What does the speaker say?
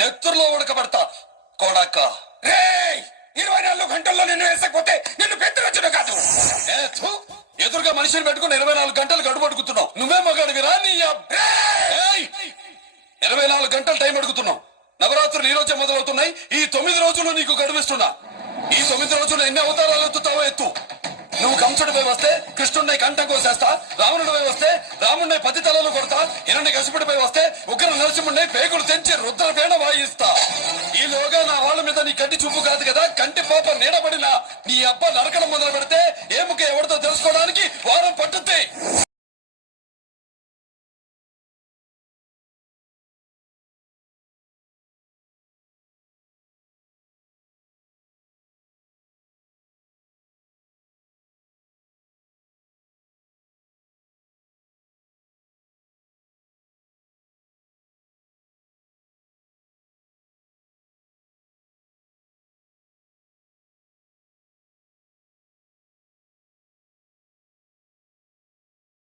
నెత్తురులో ఉడకబడతా కొడక. 24 గంటల్లో నిన్ను వేసకపోతే నిన్ను పెద్దరొచ్చుడు కాదు. ఎదురుగా మనిషిని పెట్టుకుని 24 గంటలు గడుపు అడుగుతున్నావు. నువ్వే మగాడివిరా నీ 24 గంటలు టైం అడుగుతున్నావు. నవరాత్రులు ఈ రోజే మొదలవుతున్నాయి. ఈ 9 రోజులు నీకు గడువిస్తున్నా. ఈ 9 రోజులు ఎన్ని అవతారాలు ఎత్తుతావో ఎత్తు. నువ్వు కంసుడిపై వస్తే కృష్ణుడిని కంఠం కోసేస్తా, రావణుడిపై వస్తే రాముడిని 10 తలలు కొడతా, హిరణ్య కశిపుడిపై వస్తే ఉగ్ర నరసింహుడిని పేగులు తెంచి రుద్రపేణ వాయిస్తా. ఈలోగా నా వాళ్ళ మీద నీ కంటి చూపు కాదు కదా, కంటి పాప నీడబడిన నీ అబ్బ నరకడం మొదలు పెడితే